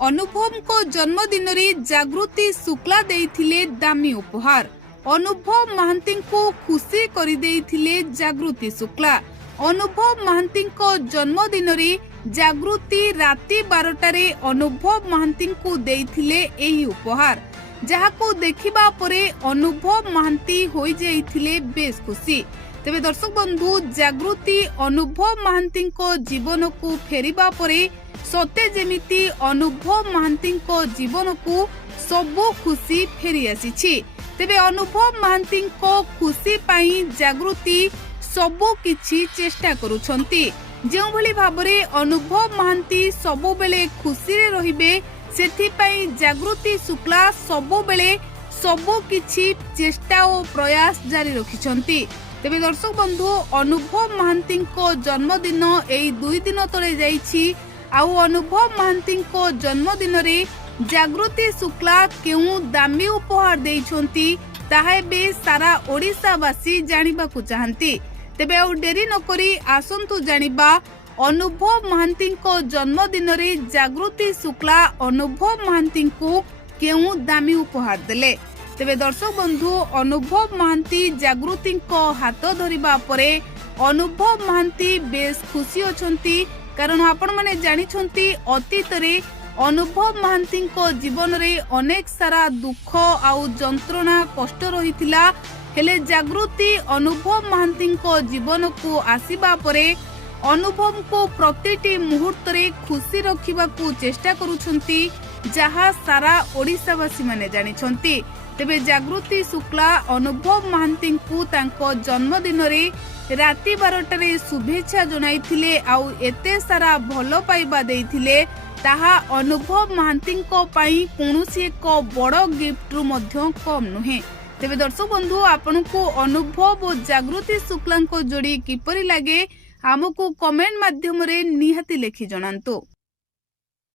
अनुभव को जन्मदिन रे जागृति शुक्ला देइथिले दामी उपहार। अनुभव महांती को खुशी करि देइथिले जागृति शुक्ला। अनुभव महांती को जन्मदिन रे जागृति राति 12टारे अनुभव महांती को देइथिले एही उपहार, जहाको देखिबा परे अनुभव महांती होई जाइथिले बेस खुशी। तेबे दर्शक बंधु, जागृति अनुभव महांती को जीवन को फेरिबा परे सते जेमिति अनुभव महांती को जीवन को सबो खुशी फेरी आसीछि। तेबे अनुभव महांती को खुशी पाई जागृति सबो किछि चेष्टा करूछंती। जेउ भली भाबरे अनुभव महांती सबो बेले खुशी रे रहिबे, सेथि पाई जागृति शुक्ला सबो बेले सबो किछि चेष्टा और प्रयास जारी रखिछंती। तेबे दर्शक बंधु, अनुभव महांती को जन्मदिन एई 2 दिन तले जाइछि। आउ अनुभव महांती को जन्मदिन रे जागृति शुक्ला केउ दामी उपहार देइछंती ताहा बे सारा ओडिसावासी जानिबाकू चाहंती। तेबे आउ डेरी नकरी आसंतु जानिबा अनुभव महांती को जन्मदिन रे जागृति शुक्ला अनुभव महांती को केउ दामी उपहार देले। तेबे दर्शक बंधु, अनुभव महांती जागृति को हाथ धरिबा परे अनुभव महांती बेस खुशी अछंती। कारण आपण माने जानिछंती अतीत रे अनुभव महांती को जीवन रे अनेक सारा दुख आउ जंत्रणा कष्ट रहिथिला। हेले जागृति अनुभव महांती को जीवन को आसीबा परे अनुभव को प्रतिटी मुहूर्त रे खुशी रखिबा को चेष्टा करूछंती, जहा सारा ओडिसावासी माने जानिछंती। तेबे जागृति शुक्ला अनुभव महांती को तांको जन्मदिन रे राति 12टारे शुभेच्छा जणाइथिले आउ एते सारा भलो पाइबा देइथिले, ताहा अनुभव महांती को पाई कोनोसी एक बड़ गिफ्ट रु मध्य कम नुहे। तेबे दर्शक बंधु, आपनको अनुभव और जागृति शुक्ला को जोड़ी किपरि लागे आमको कमेंट माध्यम रे निहाती लेखि जणांतु।